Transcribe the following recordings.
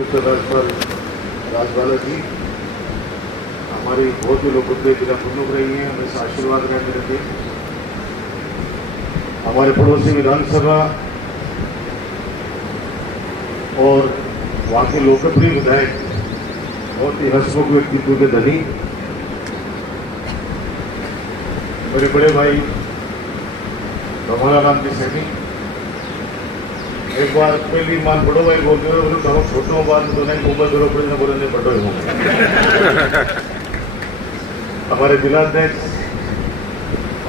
राज्यपाल राजबाला जी हमारी बहुत ही लोकप्रिय जिला प्रमुख रही हैं, हमेशा आशीर्वाद रहते रहते। हमारे पड़ोसी विधानसभा और वहाँ के लोकप्रिय विधायक, बहुत ही हंसमुख व्यक्तित्व के धनी मेरे बड़े भाई रमाला राम जी सैनी, एक बार पहली मान बड़ो भाई बोलते हुए बोलो कहो छोटो बात तो नहीं मुंबई दौरो पर बोले नहीं बड़ो ही हमारे जिलाध्यक्ष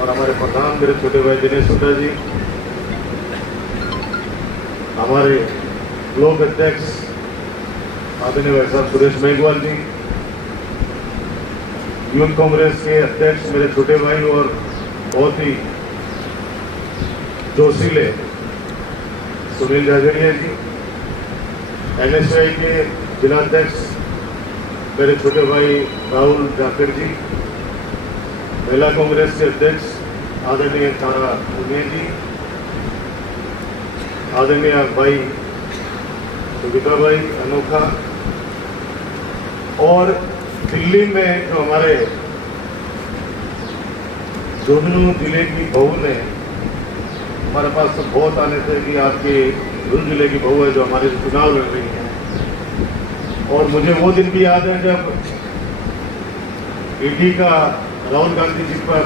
और हमारे प्रधान मेरे छोटे भाई दिनेश हुड्डा जी, हमारे ब्लॉक अध्यक्ष आदरणीय भाई साहब सुरेश मेघवाल जी, यूथ कांग्रेस के अध्यक्ष मेरे छोटे भाई और बहुत ही जोशीले सुनील जाजरिया जी, NSY के जिलाध्यक्ष मेरे छोटे भाई राहुल जाकर जी, महिला कांग्रेस के अध्यक्ष आदरणीय तारा पुनिया जी, आदरणीय भाई सुगीता भाई अनोखा, और दिल्ली में जो हमारे झुंझुनू जिले की बहू ने हमारे पास तो बहुत आने थे कि आपके झुंझुनू जिले की बहू है जो हमारे चुनाव लड़ रही है, और मुझे वो दिन भी याद है जब ईडी का राहुल गांधी जी पर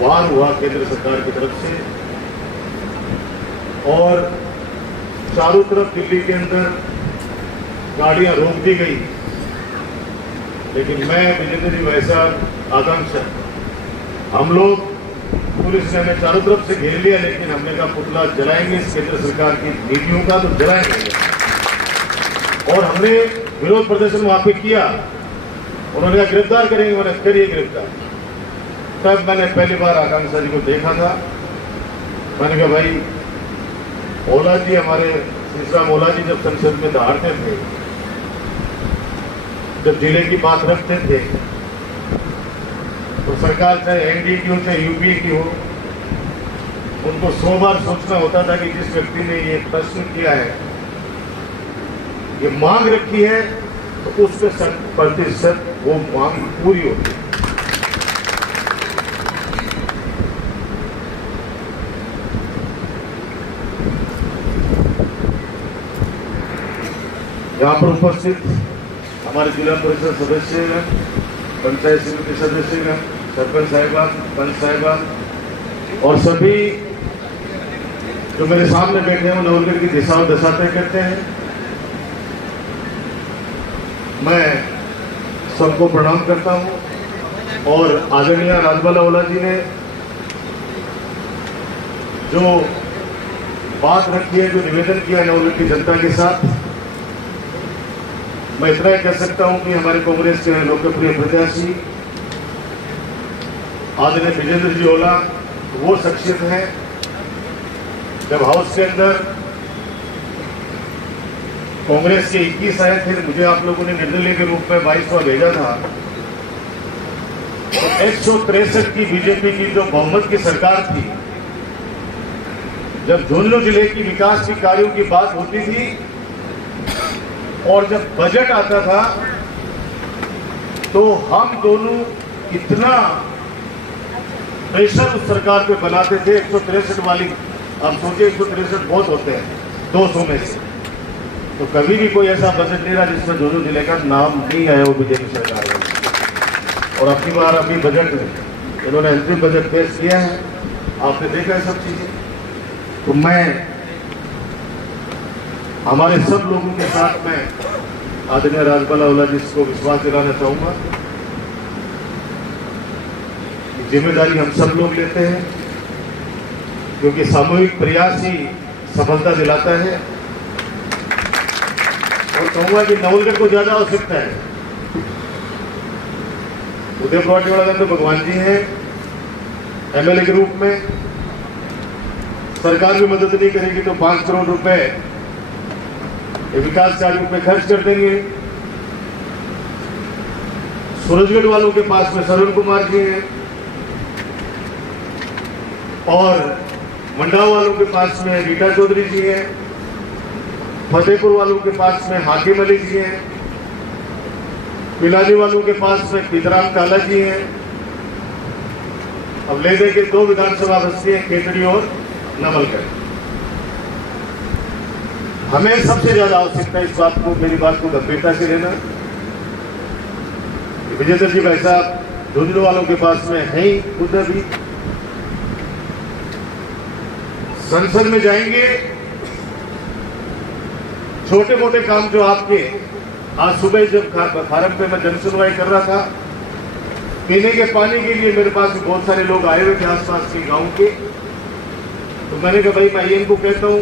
वार हुआ केंद्र सरकार की तरफ से, और चारों तरफ दिल्ली के अंदर गाड़ियां रोक दी गई, लेकिन मैं विजेंद्र जी वैसा आकांक्षा हम लोग पुलिस ने हमें चारों तरफ से घेर लिया, लेकिन हमने कहा पुतला जलाएंगे इस केंद्र सरकार की नीतियों का तो जलाएंगे, और हमने विरोध प्रदर्शन वहां पे किया। उन्होंने कहा गिरफ्तार करेंगे, मैंने करिए गिरफ्तार। तब मैंने पहली बार आकांक्षा जी को देखा था। मैंने कहा भाई ओला जी, हमारे श्रीराम ओला जी जब संसद में दहाड़ते थे, जब जिले की बात रखते थे, तो सरकार चाहे एनडीए की हो चाहे यूपीए की हो, उनको 100 बार सोचना होता था कि जिस व्यक्ति ने ये प्रश्न किया है, ये मांग रखी है, तो उसके 100% वो मांग पूरी होती है। यहाँ पर उपस्थित हमारे जिला परिषद सदस्य, पंचायत समिति सदस्य, सरपंच साहिबान, पंच साहिबान और सभी जो मेरे सामने बैठे हैं, वो नवलगढ़ की दिशा और दशा तय करते हैं। मैं सबको प्रणाम करता हूं, और आदरणीय राजबाला ओला जी ने जो बात रखी है, जो निवेदन किया है नवलगढ़ की जनता के साथ, मैं इतना ही कह सकता हूं कि हमारे कांग्रेस के लोकप्रिय प्रत्याशी आदरणीय विजेंद्र जी ओला वो शख्सियत है, जब हाउस के अंदर कांग्रेस के 21 आए थे, मुझे आप लोगों ने निर्दलीय के रूप में 22वां भेजा था, तो 163 की बीजेपी की जो बहुमत की सरकार थी, जब झुंझुनू जिले की विकास के कार्यों की बात होती थी और जब बजट आता था, तो हम दोनों इतना प्रेशर उस सरकार पे बनाते थे। 163 वाली, अब सोचिए 163 बहुत होते हैं 200 में से, तो कभी भी कोई ऐसा बजट नहीं रहा जिसमें झुंझुनू जिले का नाम नहीं आया वो बीजेपी सरकार में। और अपनी बार अभी बजट इन्होंने अंतिम बजट पेश किया है, आपने देखा है सब चीजें। तो मैं हमारे सब लोगों के साथ में आदरणीय राजबाला ओला जी को विश्वास दिलाना चाहूंगा कि जिम्मेदारी हम सब लोग लेते हैं, क्योंकि सामूहिक प्रयास ही सफलता दिलाता है। और कहूंगा कि नवलगढ़ को ज्यादा आवश्यकता है। उदय वाला तो भगवान जी हैं MLA के रूप में, सरकार भी मदद नहीं करेगी तो 5 करोड़ रुपए विकास कार्यों पे खर्च कर देंगे। सूरजगढ़ वालों के पास में श्रवण कुमार जी हैं, और मंडाव वालों के पास में रीटा चौधरी जी हैं, फतेहपुर वालों के पास में हाकिम अली जी हैं, पिलानी वालों के पास में पीतराम काला जी हैं। अब ले दे के 2 विधानसभा बस्ती हैं, केतड़ी और नवलगढ़। हमें सबसे ज्यादा आवश्यकता इस बात को, मेरी बात को गंभीरता से लेना। विजेंद्र जी भाई साहब झुंझुनू वालों के पास में है ही खुद अभी संसद में जाएंगे। छोटे मोटे काम जो आपके, आज सुबह जब फारम पे मैं जनसुनवाई कर रहा था, पीने के पानी के लिए मेरे पास बहुत सारे लोग आए हुए थे आसपास के गांव के। तो मैंने कहा भाई मैं इनको कहता हूं,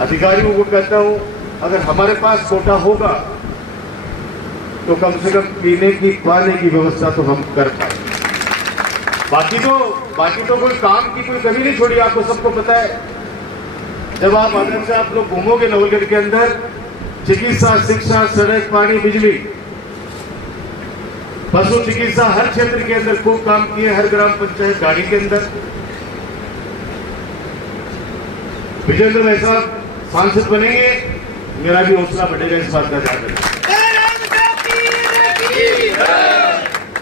अधिकारियों को कहता हूं, अगर हमारे पास कोटा होगा तो कम से कम पीने की पानी की व्यवस्था तो हम कर पाए। बाकी तो कोई काम की कोई कमी नहीं छोड़ी। आपको सबको पता है, जब आप अंदर से आप लोग घूमोगे नवलगढ़ के अंदर, चिकित्सा, शिक्षा, सड़क, पानी, बिजली, पशु चिकित्सा, हर क्षेत्र के अंदर खूब काम किए। हर ग्राम पंचायत गाड़ी के अंदर विजेंद्र भाई साहब सांसद बनेंगे, मेरा भी हौसला बढ़ेगा इस बात का ध्यान रखें।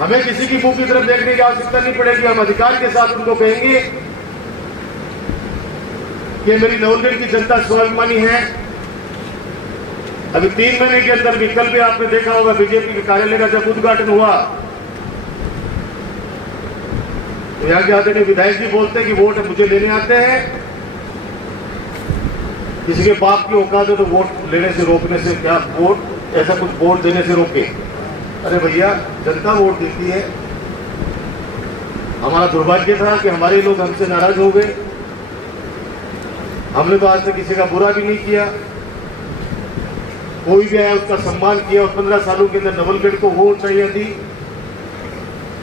हमें किसी की मुंह की तरफ देखने की आवश्यकता नहीं पड़ेगी। हम अधिकार के साथ उनको कहेंगे कि मेरी नवलगढ़ की जनता स्वाभिमानी है। अभी 3 महीने के अंदर भी, कल भी आपने देखा होगा बीजेपी के कार्यालय का जब उद्घाटन हुआ तो यहाँ के आदरणीय विधायक जी बोलते हैं कि वोट मुझे लेने आते हैं। किसी के बाप की औकात है तो वोट लेने से रोकने से क्या, वोट ऐसा कुछ वोट देने से रोके? अरे भैया, जनता वोट देती है। हमारा दुर्भाग्य था कि हमारे लोग हमसे नाराज हो गए। हमने तो आज तक किसी का बुरा भी नहीं किया, कोई भी आया उसका सम्मान किया। और 15 सालों के अंदर नवलगढ़ को वो ऊंचाइयां दी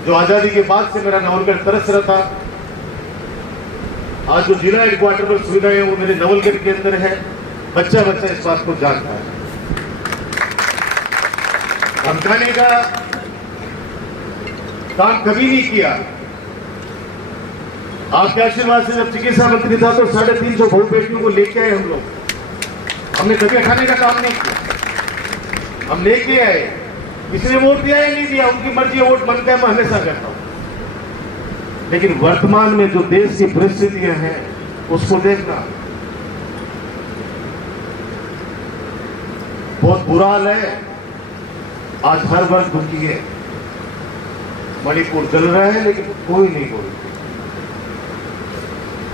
जो आजादी के बाद से मेरा नवलगढ़ तरस रहा था। आज जो जिला हेडक्वार्टर पर सुविधाएं वो मेरे नवलगढ़ के अंदर है। बच्चा बच्चा इस बात को जानता है। धमकाने का काम कभी नहीं किया। आपके आशीर्वाद से जब चिकित्सा मंत्री था तो 350 बहु बेटियों को लेके आए हम लोग। हमने कभी खाने का काम नहीं किया, हम लेके आए। किसने वोट दिया या नहीं दिया, उनकी मर्जी, वोट मांगता है, मैं हमेशा कहता हूं। लेकिन वर्तमान में जो देश की परिस्थितियां हैं उसको देखना, बहुत बुरा हाल है। आज हर वर्ग दुखी है। मणिपुर जल रहा है लेकिन कोई नहीं बोल।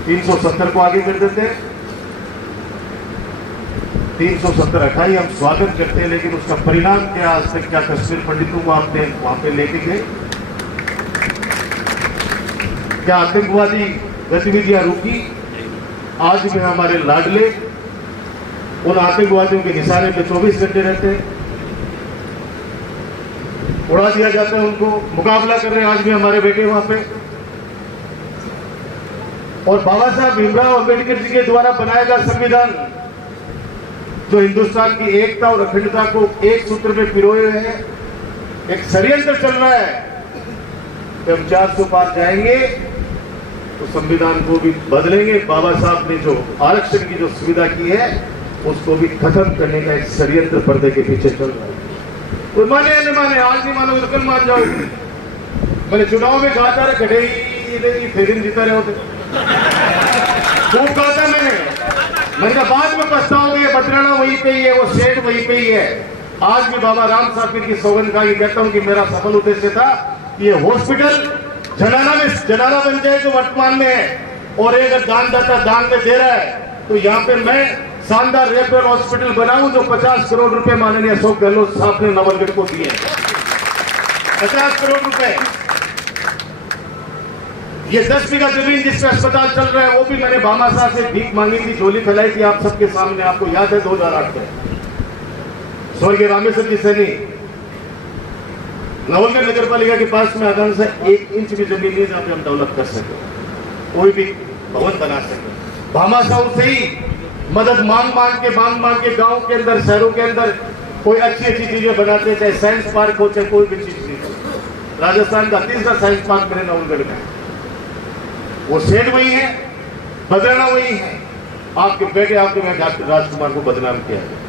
370 को आगे कर देते हैं, 370 हटाई, हम स्वागत करते हैं। लेकिन उसका परिणाम क्या, आज तक क्या कश्मीर पंडितों को आपने वहां पे लेके गए? क्या आतंकवादी गतिविधियां रुकी? आज भी हमारे लाडले उन आतंकवादियों के निशाने पे 24 घंटे रहते हैं, उड़ा दिया जाता है उनको। मुकाबला कर रहे हैं आज भी हमारे बेटे वहां पे। और बाबा साहब भीमराव अंबेडकर जी के द्वारा बनाया गया संविधान जो हिंदुस्तान की एकता और अखंडता को एक सूत्र में पिरोए हुए है, एक षड्यंत्र चल रहा है। जब हम 400 पार जाएंगे तो संविधान को भी बदलेंगे। बाबा साहब ने जो आरक्षण की जो सुविधा की है उसको भी खत्म करने का एक षड्यंत्र पर्दे के पीछे चल रहा है। कोई माने या न माने, आज नहीं मानोगे तो कल मान जाओगे। मैंने चुनाव में कहा था गधे फिर जीता रहे होते, खूब कहा था मैंने कहा बाद में पछताओगे। बतराना वहीं पे ही है, वो सेठ वहीं पे ही है। आज भी बाबा राम साहब की सौगंध का ये कहता हूं कि मेरा सफल उद्देश्य था ये हॉस्पिटल जनाना बन जाए जो वर्तमान में है। और अगर दानदाता दान में दे रहा है तो यहाँ पे मैं शानदार रेफरल हॉस्पिटल बनाऊं जो 50 करोड़ रुपए माननीय अशोक गहलोत साहब ने नवलगढ़ को दिए। 50 करोड़ रुपए। ये 10 बीघा जमीन जिसमें अस्पताल चल रहा है वो भी मैंने भामा साहब से भीख मांगी थी, झोली फैलाई थी आप सबके सामने। आपको याद है 2008 में स्वर्गीय रामेश्वर जी सैनी नवलगढ़ नगर पालिका के पास में आधार से 1 इंच भी जमीन नहीं जहां पे हम डेवलप कर सके, कोई भी भवन बना सके। भामा साहब से ही मदद मांग मांग के गांव के अंदर, शहरों के अंदर कोई अच्छी चीजें बनाते हैं, चाहे साइंस पार्क हो चाहे कोई भी चीज नहीं हो। राजस्थान का 3रा साइंस पार्क मेरे नवलगढ़ में, वो शेड वही है, बदलना वही है। आपके बेटे आपके मैं डॉक्टर राजकुमार को बदनाम किया है।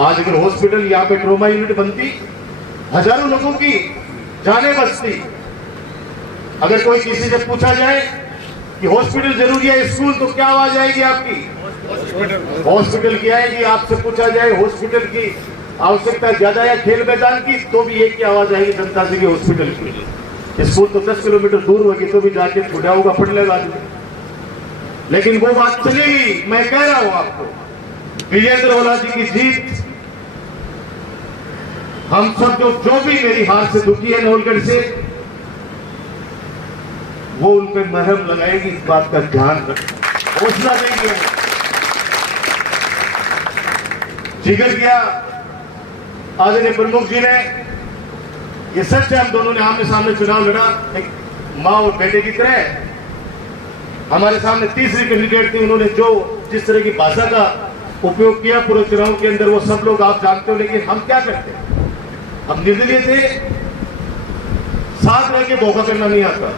आज अगर हॉस्पिटल यहाँ पे ट्रोमा यूनिट बनती, हजारों लोगों की जानें बचती। अगर कोई किसी से पूछा जाए कि हॉस्पिटल जरूरी है स्कूल, तो क्या आवाज आएगी आपकी? हॉस्पिटल की आएगी। आपसे पूछा जाए हॉस्पिटल की आवश्यकता ज्यादा है खेल मैदान की, तो भी एक की आवाज आएगी जनता से कि हॉस्पिटल की। स्कूल तो 10 किलोमीटर दूर होगी, तो भी जाके छुड़ा होगा पढ़ लेगा आदमी। लेकिन वो बात चलेगी। मैं कह रहा हूं आपको, विजेंद्र ओला जी की जीत, हम सब जो भी मेरी हार से दुखी है नवलगढ़ से, वो उन पे मरहम लगाएगी। इस बात का ध्यान रखें, हौसला देंगे। जिक्र किया आदरणीय प्रमुख जी ने, ये सच है, हम दोनों ने आमने सामने चुनाव लड़ा, एक माँ और बेटे की तरह। हमारे सामने तीसरी कैंडिडेट थी, उन्होंने जो जिस तरह की भाषा का उपयोग किया पूरे चुनाव के अंदर, वो सब लोग आप जानते हो। लेकिन हम क्या करते, हम निर्दलीय थे। साथ रह के धोखा करना नहीं आता,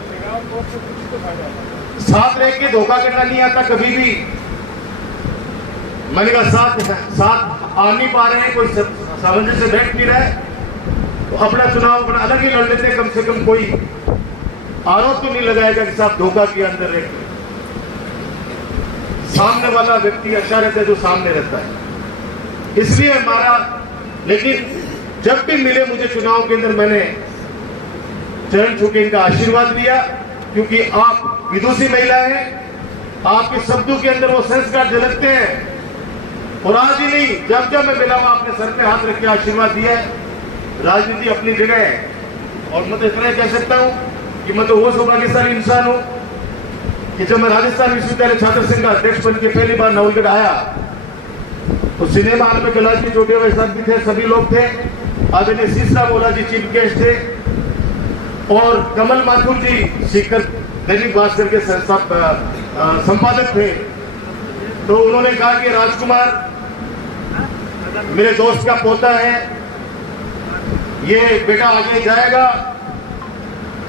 साथ रह के धोखा करना नहीं आता कभी भी। मैंने कहा साथ आ नहीं पा रहे हैं, कोई सामंजस्य से बैठ नहीं रहा है, तो अपना चुनाव अपना अलग ही लड़ लेते हैं। कम से कम कोई आरोप तो नहीं लगाएगा कि साहब धोखा किया अंदर रहकर। सामने वाला व्यक्ति अच्छा रहता है जो सामने रहता है, इसलिए हमारा। लेकिन जब भी मिले मुझे चुनाव के अंदर, मैंने चरण छू के इनका आशीर्वाद लिया, क्योंकि आप विदुषी महिला हैं, आपके शब्दों के अंदर वो संस्कार झलकते हैं। और आज ही नहीं, जब जब मैं मिला हूं, आपने सर पे हाथ रख के आशीर्वाद दिया है। राजनीति अपनी जगह है, और मैं तो इतना कह सकता हूं कि मैं तो वो सौभाग्यशाली इंसान हूं कि जब मैं राजस्थान विश्वविद्यालय छात्र संघ का अध्यक्ष बन के पहली बार नवलगढ़ आया, तो सिनेमा हॉल में कैलाश की चोटियों के साथ भी थे, सभी लोग थे। आदरणीय सीसराम ओला जी चीफ गेस्ट थे, और कमल माथुर जी शिखर दैनिक भास्कर के संपादक थे। तो उन्होंने कहा कि राजकुमार मेरे दोस्त का पोता है, ये बेटा आगे जाएगा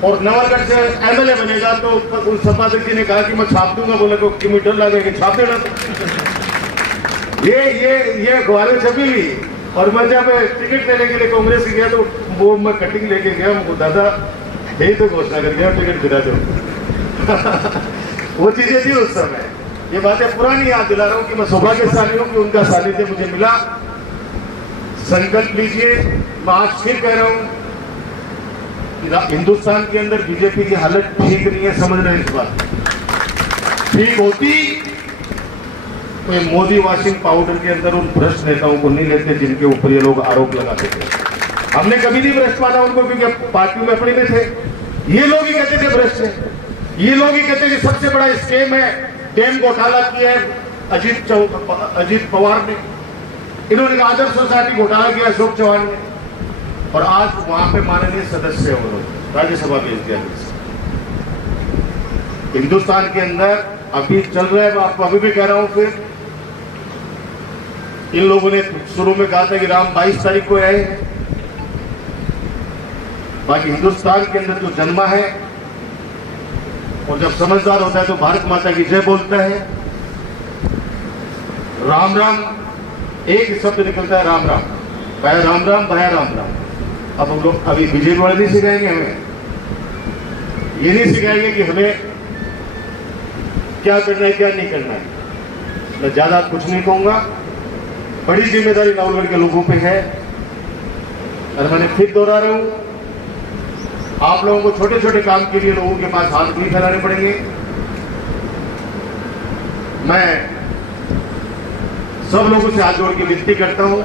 और नवलगढ़ से एमएलए बनेगा। तो उन संपादक जी ने कहा कि मैं छाप दूंगा। बोला को किलोमीटर लगेगा, छाप देना। ये अखबारें छपी हुई। और मैं जब टिकट लेने के लिए कांग्रेस गया, तो वो मैं कटिंग लेके गया, मुझको दादा यही तो घोषणा कर गया, टिकट दिला दो। वो चीजें थी उस समय। ये बातें पुरानी याद दिला रहा हूं कि मैं सौभाग्यशाली हूं कि उनका सानिध्य मुझे मिला। संकल्प लीजिए। मैं आज फिर कह रहा हूं, हिंदुस्तान के अंदर बीजेपी की हालत ठीक नहीं है, समझ रहे हैं इस बात। ठीक होती तो ये मोदी वॉशिंग पाउडर के अंदर उन भ्रष्ट नेताओं को नहीं लेते जिनके ऊपर ये लोग आरोप लगाते थे। हमने कभी नहीं भ्रष्ट माना उनको, क्योंकि पार्टी में अपने में थे। ये लोग ही कहते थे भ्रष्ट है, ये लोग ही कहते कि सबसे बड़ा स्कैम है, डैम घोटाला किया है अजीत पवार ने, इन्होंने आदर्श सोसाइटी घोटाला किया अशोक चौहान ने, और आज वहां पे माननीय सदस्य है वो लोग, राज्यसभा भेज दिया। हिंदुस्तान के अंदर अभी चल रहा है, मैं आपको अभी भी कह रहा हूं। फिर इन लोगों ने शुरू में कहा था कि राम 22 तारीख को आए हैं, बाकी हिंदुस्तान के अंदर जो जन्मा है और जब समझदार होता है तो भारत माता की जय बोलता है। राम राम एक ही शब्द निकलता है, राम राम, भाया राम राम, भाया राम राम। अब हम लोग अभी बीजेपी वाले नहीं सिखाएंगे हमें, ये नहीं सिखाएंगे कि हमें क्या करना है क्या नहीं करना है। मैं ज्यादा कुछ नहीं कहूंगा, बड़ी जिम्मेदारी नवलगढ़ के लोगों पे है। और मैंने फिर दोहरा रहा हूं, आप लोगों को छोटे छोटे काम के लिए लोगों के पास हाथ नहीं फैलाने पड़ेंगे। मैं सब लोगों से हाथ जोड़ के विनती करता हूं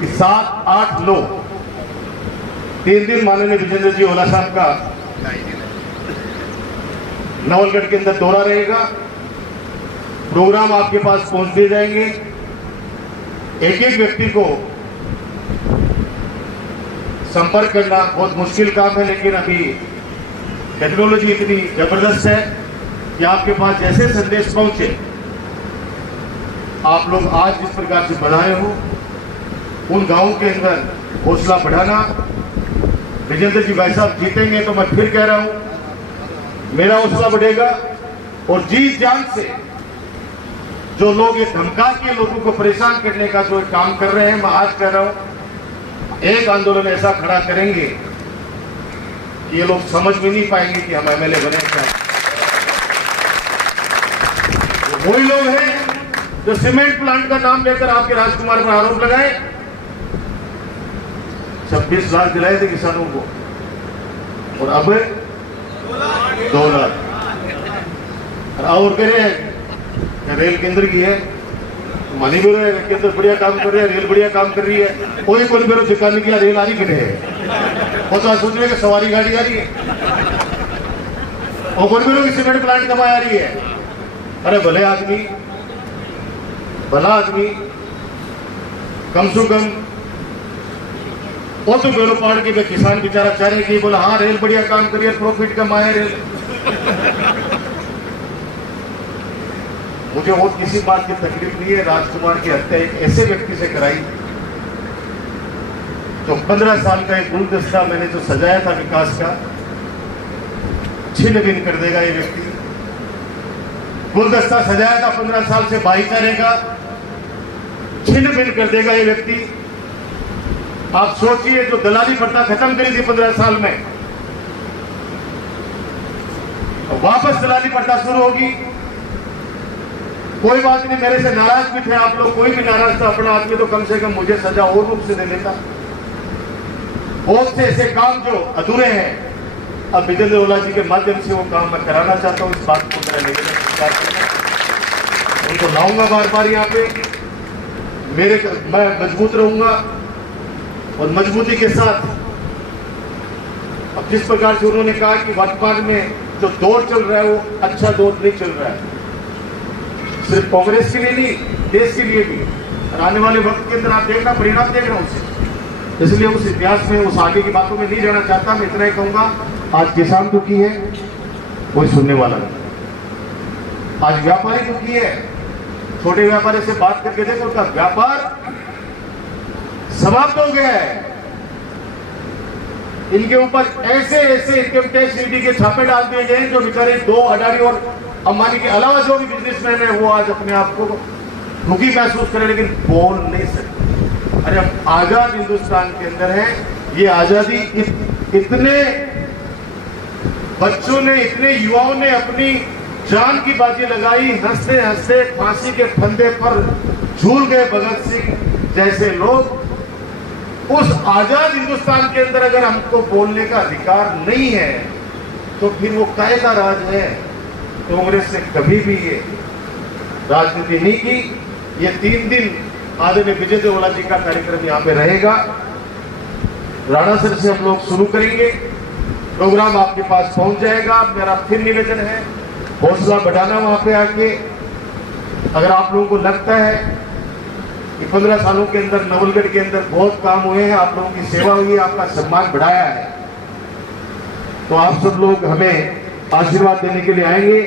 कि 7, 8, 9 3 दिन माननीय विजेंद्र जी ओला साहब का नवलगढ़ के अंदर दौरा रहेगा। प्रोग्राम आपके पास पहुंच दिए जाएंगे। एक एक व्यक्ति को संपर्क करना बहुत मुश्किल काम है, लेकिन अभी टेक्नोलॉजी इतनी जबरदस्त है कि आपके पास जैसे संदेश पहुंचे, आप लोग आज जिस प्रकार से बढ़ाए हो, उन गांवों के अंदर हौसला बढ़ाना। विजेंद्र जी भाई साहब जीतेंगे तो मैं फिर कह रहा हूं मेरा हौसला बढ़ेगा, और जी जान से जो लोग ये धमका के लोगों को परेशान करने का जो काम कर रहे हैं, मैं आज कह रहा हूं एक आंदोलन ऐसा खड़ा करेंगे कि ये लोग समझ भी नहीं पाएंगे कि हम एमएलए बने क्या। वही लोग हैं जो सीमेंट प्लांट का नाम लेकर आपके राजकुमार पर आरोप लगाए, 26 लाख दिलाए थे किसानों को और अब 2 लाख। और कह रहे हैं रेल केंद्र की है, मानी भी रहे केंद्र बढ़िया काम कर रहे हैं, रेल बढ़िया काम कर रही है, कोई कोई बेरो दिखाने की रेल आ रही किने है, वो तो सोच रहे कि सवारी गाड़ी आ रही है और कोई बेरो की सीमेंट प्लांट कमाई आ रही है। अरे भले आदमी, भला आदमी कम से कम वो तो बेरो पाड़ के किसान बेचारा चाह रहे कि बोला हाँ रेल बढ़िया काम करिए, प्रॉफिट कमाए रेल। मुझे और किसी बात की तकलीफ नहीं है। राजकुमार की हत्या एक ऐसे व्यक्ति से कराई जो 15 साल का एक गुलदस्ता मैंने जो सजाया था विकास का, छिन्न भिन्न कर देगा ये व्यक्ति। गुलदस्ता सजाया था 15 साल से भाईचारे का, छिन्न भिन्न कर देगा ये व्यक्ति। आप सोचिए, जो दलाली प्रथा खत्म करी थी 15 साल में, वापस दलाली प्रथा शुरू होगी। कोई बात नहीं, मेरे से नाराज भी थे आप लोग, कोई भी नाराज था अपना आदमी तो कम से कम मुझे सजा और रूप से दे देता। बहुत से ऐसे काम जो अधूरे हैं, अब विजेंद्र ओला जी के माध्यम से वो काम मैं कराना चाहता हूँ। इस बात को मेरा निवेदन स्वीकार करना, उनको लाऊंगा बार बार यहाँ पे, मैं मजबूत रहूंगा और मजबूती के साथ। अब जिस प्रकार से उन्होंने कहा कि वर्तमान में जो दौर चल रहा है वो अच्छा दौर नहीं चल रहा है, सिर्फ कांग्रेस के लिए नहीं, देश के लिए भी। और आने वाले वक्त के अंदर आप देखना, परिणाम देख रहे हैं उससे, इसलिए उस इतिहास में, उस आगे की बातों में नहीं जाना चाहता। मैं इतना ही कहूंगा, आज किसान दुखी है, कोई सुनने वाला नहीं। आज व्यापारी दुखी है, छोटे व्यापारी से बात करके देखो, उनका व्यापार समाप्त हो गया है। इनके ऊपर ऐसे ऐसे इनकम टैक्स ईडी के छापे डाल दिए गए जो बेचारे 2 अडानी और अंबानी के अलावा जो भी बिजनेसमैन है वो आज अपने आप को दुखी महसूस करें, लेकिन बोल नहीं सकते। अरे हम आजाद हिंदुस्तान के अंदर है, ये आजादी इतने बच्चों ने, इतने युवाओं ने अपनी जान की बाजी लगाई, हंसते हंसते फांसी के फंदे पर झूल गए भगत सिंह जैसे लोग। उस आजाद हिंदुस्तान के अंदर अगर हमको बोलने का अधिकार नहीं है तो फिर वो कायदा राज है। कांग्रेस ने कभी भी ये राजनीति नहीं की। ये 3 दिन आदरणीय विजेंद्र ओला जी का कार्यक्रम यहाँ पे रहेगा। राणा सर से हम लोग शुरू करेंगे, प्रोग्राम आपके पास पहुंच जाएगा। मेरा फिर निवेदन है, हौसला बढ़ाना वहां पे आके। अगर आप लोगों को लगता है कि 15 सालों के अंदर नवलगढ़ के अंदर बहुत काम हुए हैं, आप लोगों की सेवा हुई है, आपका सम्मान बढ़ाया है, तो आप सब लोग हमें आशीर्वाद देने के लिए आएंगे।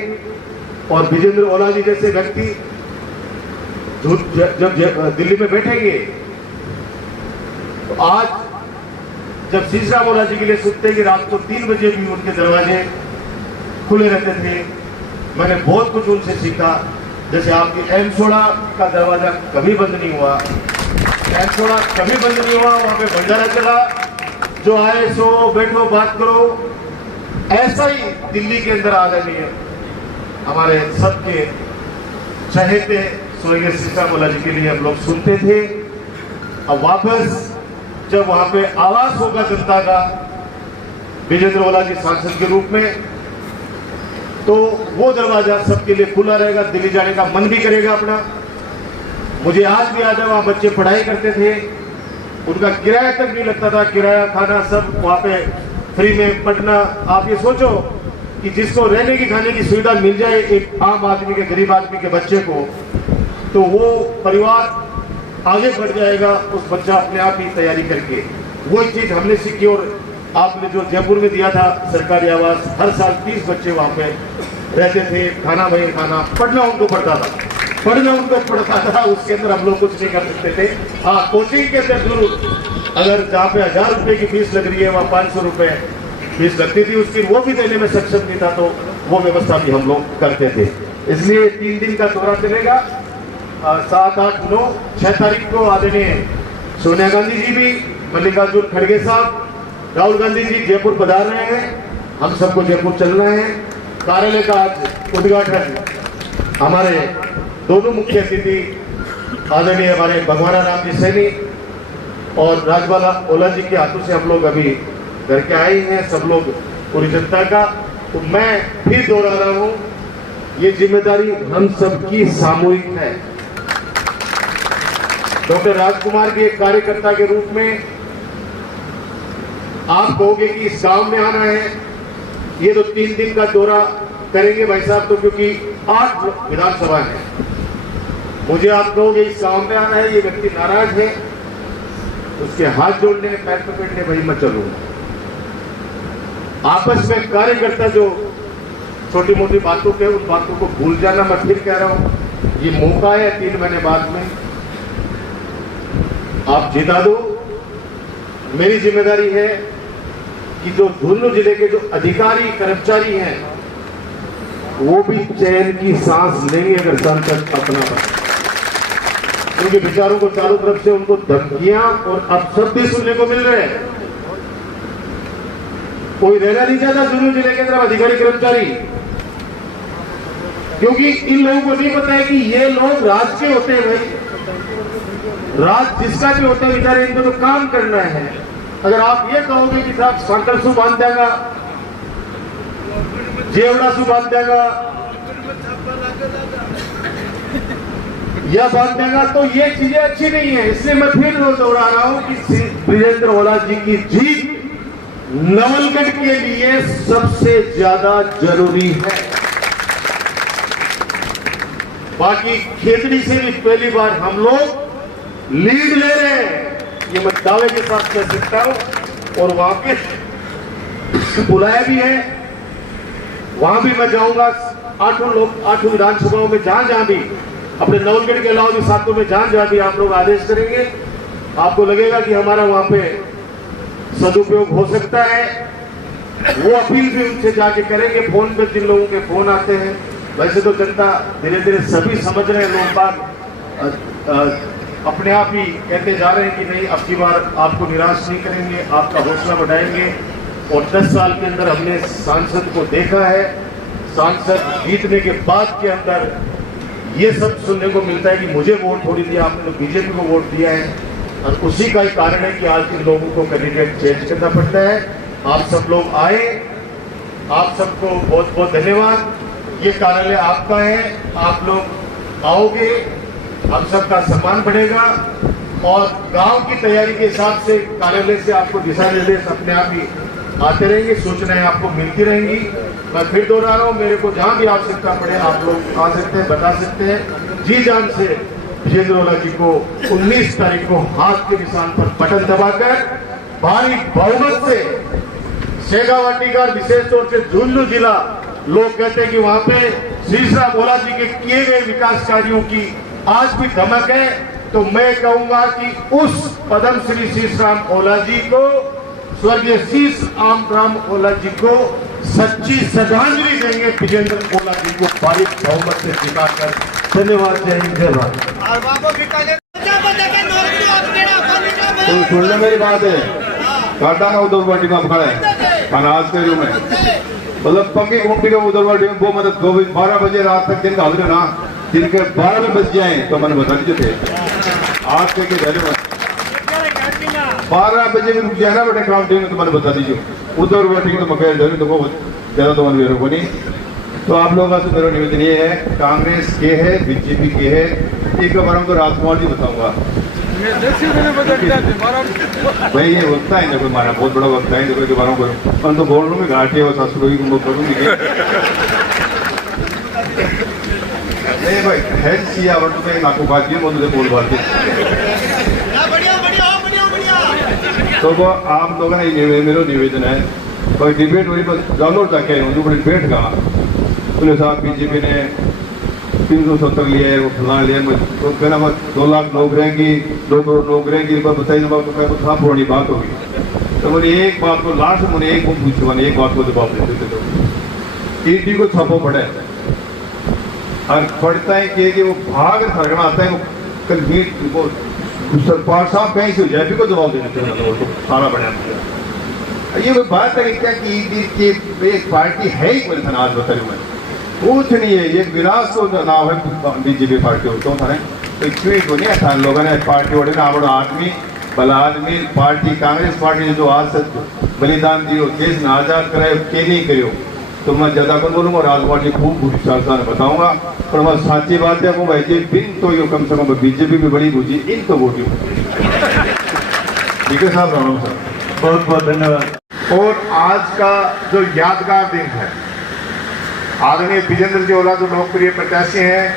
और विजेंद्र ओला जी जैसे व्यक्ति जब दिल्ली में बैठेंगे तो आज जब सीसराम ओला जी के लिए सुनते हैं कि रात को 3 बजे भी उनके दरवाजे खुले रहते थे, मैंने बहुत कुछ उनसे सीखा। जैसे आपकी एमसोड़ा का दरवाजा कभी बंद नहीं हुआ, एमसोड़ा कभी बंद नहीं हुआ, वहां पे भंडारा चला, जो आए सो बैठो बात करो। ऐसा ही दिल्ली के अंदर आदरणीय हमारे सबके चहेते स्वर्गीय सीसराम ओला जी के लिए हम लोग सुनते थे। अब वापस जब वहां पे आवाज होगा जनता का विजेंद्र ओला जी सांसद के रूप में, तो वो दरवाजा सबके लिए खुला रहेगा। दिल्ली जाने का मन भी करेगा अपना। मुझे आज भी याद है, वहां बच्चे पढ़ाई करते थे, उनका किराया तक नहीं लगता था, किराया खाना सब वहां पे फ्री में पढ़ना। आप ये सोचो कि जिसको रहने की खाने की सुविधा मिल जाए एक आम आदमी के, गरीब आदमी के बच्चे को, तो वो परिवार आगे बढ़ जाएगा, उस बच्चा अपने आप ही तैयारी करके। वही चीज हमने सीखी। और आपने जो जयपुर में दिया था सरकारी आवास, हर साल 30 बच्चे वहां पे रहते थे, खाना वही खाना, पढ़ना उनको पड़ता था, पढ़ना उनको पड़ता था। उसके अंदर हम लोग कुछ नहीं कर सकते थे। हाँ, कोचिंग के अंदर जरूर, अगर जहाँ पे 1000 रुपए की फीस लग रही है वहाँ 500 रुपए फीस लगती थी उसकी, वो भी देने में सक्षम नहीं था, तो वो व्यवस्था भी हम लोग करते थे। इसलिए 3 दिन का दौरा चलेगा। 7, 8, 9, 6 तारीख को आदरणीय सोनिया गांधी जी भी, मल्लिकार्जुन खड़गे साहब, राहुल गांधी जी जयपुर पधार रहे हैं। हम सबको जयपुर चलना है। कार्यालय का आज उद्घाटन हमारे दोनों मुख्य अतिथि आदरणीय हमारे भगवाना राम जी सैनी और राजबाला ओला जी के हाथों से हम लोग अभी करके आए हैं, सब लोग पूरी जनता का। तो मैं फिर दोहरा रहा हूं, ये जिम्मेदारी हम सबकी सामूहिक है। डॉक्टर राजकुमार के एक कार्यकर्ता के रूप में आप कहोगे कि इस गांव में आना है, ये तो 3 दिन का दौरा करेंगे भाई साहब, तो क्योंकि 8 विधानसभा है। मुझे आप कहोगे इस गांव में आना है, ये व्यक्ति नाराज है, उसके हाथ जोड़ने, पैर पकड़ने भाई मैं चलूंगा। आपस में कार्यकर्ता जो छोटी मोटी बातों के, उन बातों को भूल जाना। मैं फिर कह रहा हूं, ये मौका है 3 महीने बाद में आप जिता दो। मेरी जिम्मेदारी है कि जो झुंझुनू जिले के जो अधिकारी कर्मचारी हैं वो भी चैन की सांस लेंगे अगर सांसद अपना बने, क्योंकि बेचारों को चारों तरफ से उनको धमकियां और अपशब्द सुनने को मिल रहे हैं। कोई रहना नहीं चाहता झुंझुनू जिले के अंदर अधिकारी कर्मचारी, क्योंकि इन लोगों को नहीं पता है कि ये लोग राज के होते हैं। भाई राज जिसका भी होता है बेचारे, इनको तो काम करना है। अगर आप ये कहोगे कि साहब संकल सु बांध देगा, जेवड़ा सु बांध देगा या बांध देगा, तो ये चीजें अच्छी नहीं है। इसलिए मैं फिर दोहरा रहा हूं कि ब्रिजेंद्र ओला जी की जीत नवलगढ़ के लिए सबसे ज्यादा जरूरी है। बाकी खेतड़ी से भी पहली बार हम लोग लीड ले रहे हैं, ये मैं दावे के साथ कह सकता हूं। और वहां पे बुलाया भी है, वहां भी मैं जाऊंगा। 8 विधानसभाओं में जहां भी, अपने नवलगढ़ के अलावा भी 7 में जहां भी आप लोग आदेश करेंगे, आपको लगेगा कि हमारा वहां पे सदुपयोग हो सकता है, वो अपील भी उनसे जाके करेंगे। फोन पे जिन लोगों के फोन आते हैं, वैसे तो जनता धीरे धीरे सभी समझ रहे हैं, लोग बात अपने आप ही कहते जा रहे हैं कि नहीं, अब की बार आपको निराश नहीं करेंगे, आपका हौसला बढ़ाएंगे। और 10 साल के अंदर हमने सांसद को देखा है, सांसद जीतने के बाद के अंदर ये सब सुनने को मिलता है कि मुझे वोट थोड़ी दिया आपने, तो बीजेपी को वोट दिया है। और उसी का ही कारण है कि आज इन लोगों को कैंडिडेट चेंज करना पड़ता है। आप सब लोग आए, आप सबको बहुत बहुत धन्यवाद। ये कार्यालय आपका है, आप लोग आओगे, हम सबका सम्मान बढ़ेगा। और गांव की तैयारी के हिसाब से कार्यालय से आपको दिशा निर्देश अपने आप ही आते रहेंगे, सूचनाएं आपको मिलती रहेंगी। मैं फिर दोहरा रहा हूँ, मेरे को जहां भी आवश्यकता पड़े आप लोग आ सकते हैं, बता सकते हैं। जी जान से ब्रिजेंद्र ओला जी को 19 तारीख को हाथ के निशान पर बटन दबाकर भारी बहुमत से शेखावाटी का, विशेष तौर से झुंझुनू जिला, लोग कहते हैं कि वहां पे श्रीराम ओला जी के किए गए विकास कार्यों की आज भी धमक है। तो मैं कहूंगा कि उस पद्म श्री श्रीराम ओला जी को, स्वर्गीय श्रीराम ओला जी को सच्ची श्रद्धांजलि देंगे, ब्रिजेंद्र ओला जी को भारी बहुमत से जिताकर। धन्यवाद, जय हिंद, जय भारत। तो सुनने मेरी बात है, काटा ना उधर में खड़ा है अनाज के रूम में, मतलब पक्की घूमती का उधर वो मतलब 12 बजे रात तक दिन का ना, दिन के 12 बज जाए तो मैंने बता दीजिए थे आज के 12 बजे में रुक जाए ना बेटे काउंटिंग, तो मैंने बता दीजिए उधर वोटिंग तो मकैल धरी तो बहुत ज्यादा तो मेरे को नहीं। तो आप लोगों का मेरा निवेदन ये है, कांग्रेस के है, बीजेपी के है, एक बार हम तो राजकुमार जी बताऊंगा भाई, ये होता है ना कोई मारा बहुत बड़ा वक्त है, कोई बारों करूँ हम तो बोल रहा हूँ घाटी है सासुरोगी को करूँगी नहीं भाई है सिया वर्ष में नाकू बात बोल बोल बात। तो वो आप लोगों ने मेरा निवेदन है, कोई डिबेट वही बस डाउनलोड जाके डिबेट का पुलिस साहब बीजेपी ने 370 लिया है, वो फला लिया, तो कहना बस 2 लाख लोग रहेंगी, 2 करोड़ लोग रहेंगी, बताइए तो था पुरानी बात होगी। तो मैंने एक बात को लास्ट मैंने एक पूछा, एक बात को जवाब देते थे, तो ईडी को छापो पड़े और पढ़ता है कि वो भाग सरगना आता है, वो कल मीट को सरपाल साहब कहीं से हो जाए भी को जवाब दे देते हैं, तो सारा बढ़िया। ये वो बात है क्या कि एक पार्टी है ही कोई आज बताइए मैं कुछ नहीं है, ये विरासत को नाम है बीजेपी पार्टी हो तो थाने तो इसमें को नहीं था लोगों ने पार्टी वोड़े ना बड़ा आदमी भला आदमी पार्टी कांग्रेस पार्टी ने जो आज बलिदान दियो देश ने आजाद कराए के नहीं करो तो मैं ज्यादा कौन बोलूँगा और आज पार्टी खूब बुरी चालसा बताऊंगा। पर मैं साची बात है वो भाई बिन तो यो कम से कम बीजेपी भी बड़ी बुझी इन तो वोटी ठीक है साहब, राम साहब बहुत बहुत धन्यवाद। और आज का जो यादगार दिन है, आदरणीय विजेंद्र जी ओला जो लोकप्रिय प्रत्याशी हैं,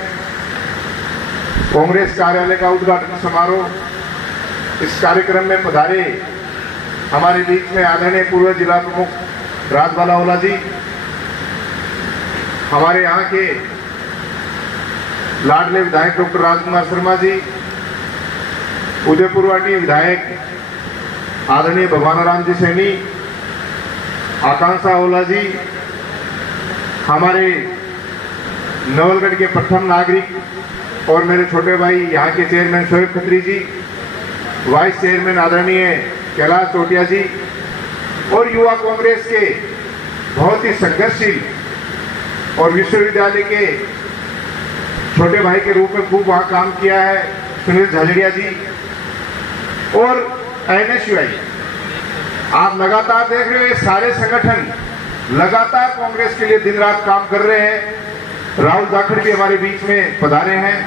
कांग्रेस कार्यालय का उद्घाटन समारोह, इस कार्यक्रम में पधारे हमारे बीच में आदरणीय पूर्व जिला प्रमुख राजबाला ओला जी, हमारे यहाँ के लाडले विधायक डॉक्टर राजकुमार शर्मा जी, उदयपुरवाटी विधायक आदरणीय भगवानाराम जी सैनी, आकांक्षा ओला जी, हमारे नवलगढ़ के प्रथम नागरिक और मेरे छोटे भाई यहाँ के चेयरमैन शोएब खत्री जी, वाइस चेयरमैन आदरणीय कैलाश टोटिया जी, और युवा कांग्रेस के बहुत ही संघर्षशील और विश्वविद्यालय के छोटे भाई के रूप में खूब वहाँ काम किया है सुनील झाझड़िया जी, और NSUI आप लगातार देख रहे हो, ये सारे संगठन लगातार कांग्रेस के लिए दिन रात काम कर रहे हैं। राहुल जाखड़ भी हमारे बीच में पधारे हैं,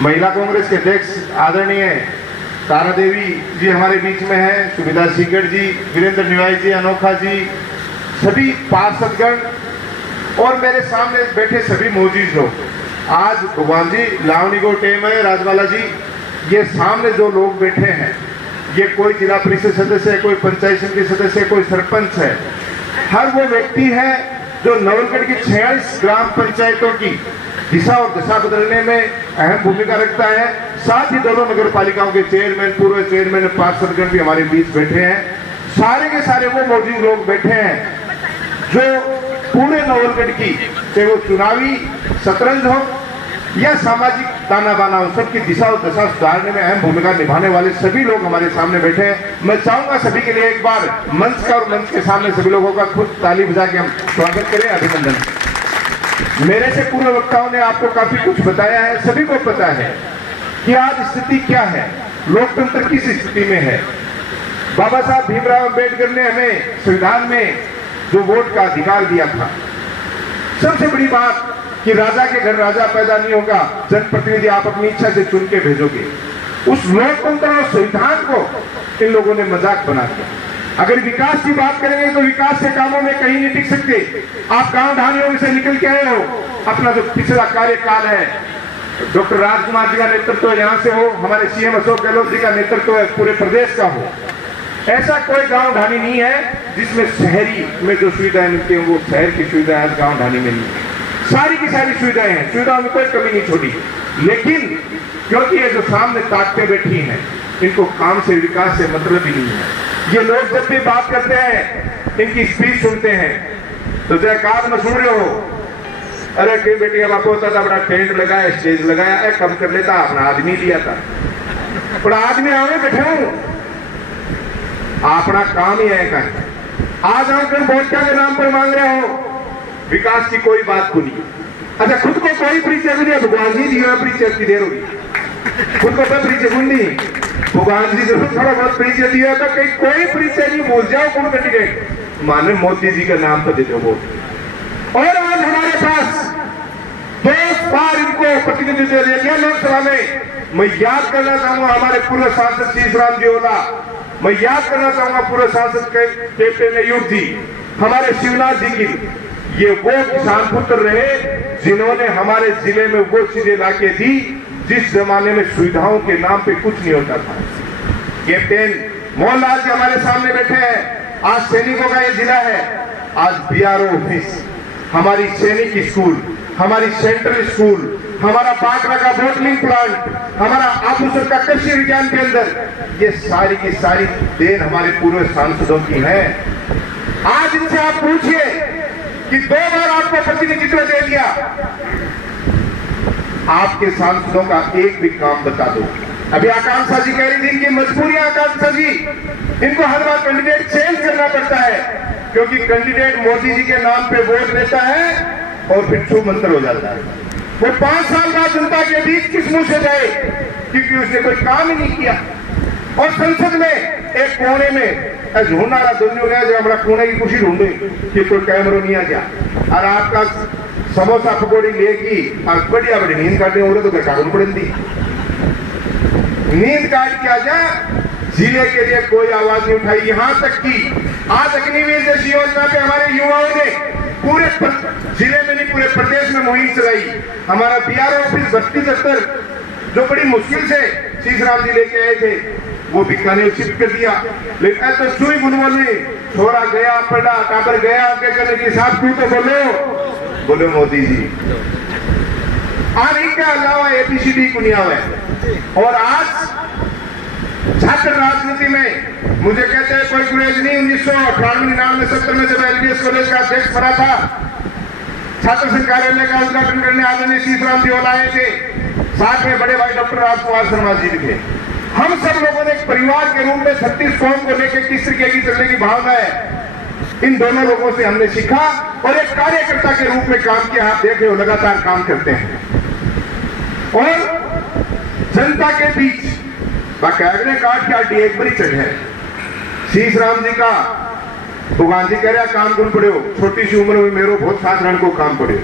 महिला कांग्रेस के अध्यक्ष आदरणीय तारा देवी जी हमारे बीच में हैं, सुविधा सीकर जी, वीरेंद्र निवाई जी, अनोखा जी, सभी पार्षदगण और मेरे सामने बैठे सभी मौजूद लोग। आज भगवान जी लावनी को टेम है, राजबाला जी, ये सामने जो लोग बैठे हैं ये कोई जिला परिषद सदस्य है, कोई पंचायत समिति सदस्य है, कोई सरपंच है, हर वो व्यक्ति है जो नवलगढ़ की 46 ग्राम पंचायतों की दिशा और दशा बदलने में अहम भूमिका रखता है। साथ ही दोनों नगर पालिकाओं के चेयरमैन, पूर्व चेयरमैन, पार्षदगण भी हमारे बीच बैठे हैं। सारे के सारे वो मौजूद लोग बैठे हैं जो पूरे नवलगढ़ की, चाहे वो चुनावी शतरंज हो या सामाजिक ताना बाना हो, सबकी दिशा और दशा सुधारने में अहम भूमिका निभाने वाले सभी लोग हमारे सामने बैठे हैं। मैं चाहूंगा सभी के लिए एक बार मंच का और मंच के सामने सभी लोगों का खुद ताली बजा के हम स्वागत करें, अभिनंदन। मेरे से पूर्व वक्ताओं ने आपको काफी कुछ बताया है, सभी को पता है कि आज स्थिति क्या है, लोकतंत्र किस स्थिति में है। बाबा साहब भीमराव अंबेडकर ने हमें संविधान में जो वोट का अधिकार दिया था, सबसे बड़ी बात कि राजा के घर राजा पैदा नहीं होगा, जनप्रतिनिधि आप अपनी इच्छा से चुन के भेजोगे। उस लोकतंत्र और संविधान को इन लोगों ने मजाक बना दिया। अगर विकास की बात करेंगे तो विकास के कामों में कहीं नहीं टिक सकते। आप गांव ढानियों से निकल के आए हो, अपना जो पिछला कार्यकाल है, डॉक्टर राजकुमार जी का नेतृत्व यहाँ से हो, हमारे CM अशोक गहलोत जी का नेतृत्व पूरे प्रदेश का हो, ऐसा कोई गांव ढानी नहीं है जिसमें शहरी में जो सुविधाएं मिलती हैं वो शहर की सुविधाएं आज गांव ढानी में नहीं है। सारी की सारी सुविधाएं हैं, सुविधाओं में कोई कमी नहीं छोड़ी। लेकिन क्योंकि ये जो सामने ताकतें बैठी हैं, इनको काम से, विकास से मतलब ही नहीं है। ये लोग जब भी बात करते हैं, इनकी स्पीच सुनते हैं तो जयकार में सुन रहे हो, अरे कई बेटी अब आपको होता था बड़ा टेंट लगाया, स्टेज लगाया, कम कर लेता, अपना आदमी दिया था, बड़ा आदमी आवे बैठे हो, अपना काम ही है कहीं। आज हम कहीं वोटका के नाम पर मांग रहे हो, विकास की कोई बात को नहीं। अच्छा, खुद को कोई परिचय भी नहीं, भगवान जी दिया परिचय की देर होगी, खुद को कोई परिचय भूल नहीं, भगवान जी जरूर थोड़ा बहुत परिचय दिया तो कहीं कोई परिचय नहीं भूल जाओ। कौन कैंडिडेट माने मोदी जी का नाम तो दे दो वोट। और आज हमारे पास 10 बार इनको प्रतिनिधित्व दे दिया लोकसभा में। मैं याद करना चाहूंगा हमारे पूर्व सांसद शीशराम जी ओला, मैं याद करना चाहूंगा पूर्व सांसद कैप्टन अयूब जी, हमारे शिवनाथ जी की, ये वो किसान पुत्र रहे जिन्होंने हमारे जिले में वो चीजें लाके दी जिस जमाने में सुविधाओं के नाम पे कुछ नहीं होता था। कैप्टन मोहनलाल जी हमारे सामने बैठे हैं, आज सैनिकों का ये जिला है, आज BRO ऑफिस, हमारी सैनिक स्कूल, हमारी सेंट्रल स्कूल, हमारा बागरा का बोटलिंग प्लांट, हमारा आभूषण का कृषि विज्ञान केंद्र, ये सारी की सारी देन हमारे पूर्व सांसदों की है। आज इनसे आप पूछिए कि 2 बार आपको प्रतिनिधित्व दे दिया, आपके सांसदों का एक भी काम बता दो। अभी आकांक्षा जी कह रही थी इनकी मजबूरियां, आकांक्षा जी इनको हर बार कैंडिडेट चेंज करना पड़ता है, क्योंकि कैंडिडेट मोदी जी के नाम पे वोट लेता है और फिर छू मंत्र हो जाता है। वो 5 साल बाद जनता के बीच किस मुंह से जाए, क्योंकि उसने कोई काम ही नहीं किया। और संसद में एक कोने में ढूंढना दुनिया गया जो हमारा कोने की खुशी ढूंढे कि कोई कैमरा नहीं आ गया और आपका समोसा पकौड़ी लेगी और बढ़िया बड़ी नींद काटने हो रहे तो काटून पड़ेगी। नींद काट के आ जा, जिले के लिए कोई आवाज नहीं उठाई। यहां तक कि आज अग्निवीर जैसी योजना पे हमारे युवाओं ने पूरे जिले में नहीं पूरे प्रदेश में मुहिम चलाई। हमारा बीआरओ ऑफिस 32 दफ्तर जो बड़ी मुश्किल से शीशराम जी लेके आए थे वो बीकानेर शिफ्ट कर दिया। लेकिन तो सुई बुनवल में छोरा गया पड़ा काबर गया आगे करने के साथ क्यों तो बोलो मोदी जी आज इनके अलावा एबीसीडी को नहीं आवे। और आज छात्र राजनीति में मुझे कहते हैं कोई गुरेज नहीं। 1998-99-70 में जब एलबीएस कॉलेज का अध्यक्ष बना था, छात्र संघ कार्यालय का उद्घाटन करने आदरणीय शीशराम जी आए थे, साथ में बड़े भाई डॉक्टर राजकुमार शर्मा जी भी थे। हम सब लोगों ने एक परिवार के रूप में 36 कौम को लेकर किस तरीके की चलने की भावना है, इन दोनों लोगों से हमने सीखा और एक कार्यकर्ता के रूप में काम किया। आप देख रहे हो लगातार काम करते हैं और जनता के बीच बाकायदे काट के आटी एक बड़ी जगह है। शीशराम जी का भगवान जी कह रहा काम कौन पड़े हो, छोटी सी उम्र में मेरो बहुत साधारण को काम पड़े।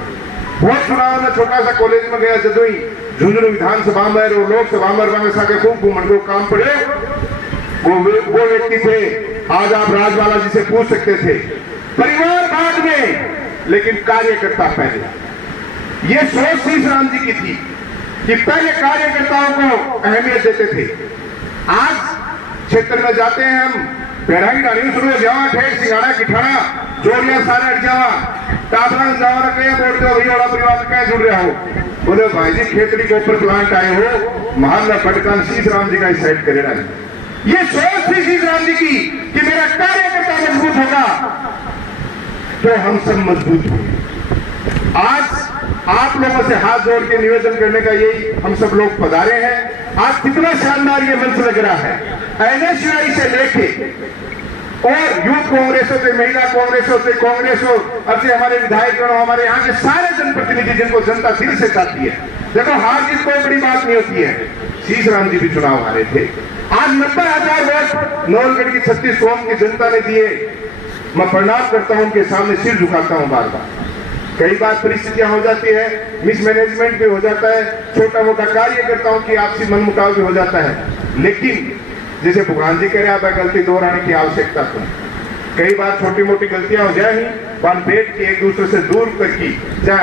बहुत चुनाव में छोटा सा कॉलेज में गया जदों ही झुंझुनू विधानसभा में और लोकसभा में साके खूब घूमन को काम पड़े। वो व्यक्ति थे, आज आप राजवाला जी से पूछ सकते थे, परिवार बाद में लेकिन कार्यकर्ता पहले। ये सोच शीशराम जी की थी कि पहले कार्यकर्ताओं को अहमियत देते थे। आज क्षेत्र में जाते हैं हम, पेड़ा की डाली शुरू हो जावा, ठेठ सिंगाड़ा किठाना जोड़िया सारे अट जावा, टापरा जावा कहे बोल दो भाई बड़ा परिवार कह जुड़ रहा हो। बोले भाई जी खेतड़ी के ऊपर प्लांट आए हो, महान पटकान शीशराम जी का साइड करेगा। ये सोच थी शीशराम जी की कि मेरा कार्यकर्ता मजबूत होगा तो हम सब मजबूत होंगे। आज आप लोगों से हाथ जोड़ के निवेदन करने का यही हम सब लोग पधारे हैं। आज कितना शानदार ये मंच लग रहा है, एनएसयूआई से लेके और यूथ कांग्रेसों से महिला कांग्रेसों से कांग्रेसों और हमारे विधायकगण, हमारे यहाँ के सारे जनप्रतिनिधि जिनको जनता दिल से चाहती है। देखो हार जीत कोई बड़ी बात नहीं होती है। शीशराम जी भी चुनाव हारे थे, आज 90,000 वोट नौलगढ़ की 36 कौम की जनता ने दिए। मैं प्रणाम करता हूं, उनके सामने सिर झुकाता हूं बार बार। कई बार परिस्थितियां हो जाती है, मिसमैनेजमेंट भी हो जाता है, छोटा मोटा कार्यकर्ताओं की आपसी मनमुटाव भी हो जाता है, लेकिन जैसे भगवान जी कह रहे हैं गलती दोहराने की आवश्यकता तो कई बार छोटी मोटी गलतियां हो जाए ही वन बैठ के एक दूसरे से दूर करके चाहे